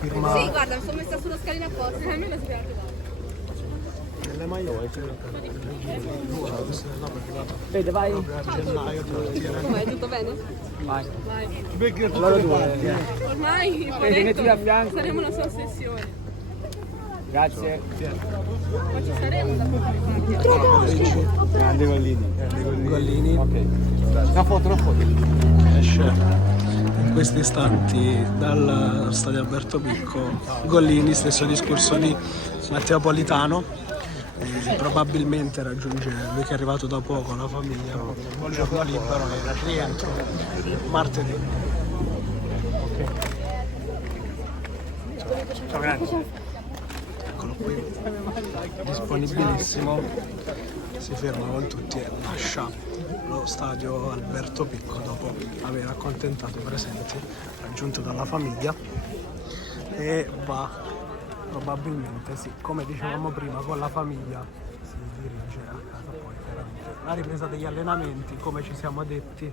Firma Sì, guarda, mi sono messa sullo scalino apposta. nelle magliole. Vede, vai. Com'è, tutto bene? Vai. Vai. Loro due. Ormai, Vedi, mettili a fianco. saremo una sua ossessione. Grazie. Ma ci saremo da parte. Grande Gollini. Gollini Ok. Una foto. esce in questi istanti dal stadio Alberto Picco. Gollini, stesso discorso di Matteo Politano. Probabilmente raggiunge lui che è arrivato da poco la famiglia il giorno libero e rientro martedì. Ciao, grande. Eccolo qui, disponibilissimo, si ferma con tutti e lascia lo stadio Alberto Picco dopo aver accontentato i presenti, raggiunto dalla famiglia, e va probabilmente, sì, come dicevamo prima, con la famiglia si dirige a casa. Poi chiaramente la ripresa degli allenamenti, come ci siamo detti,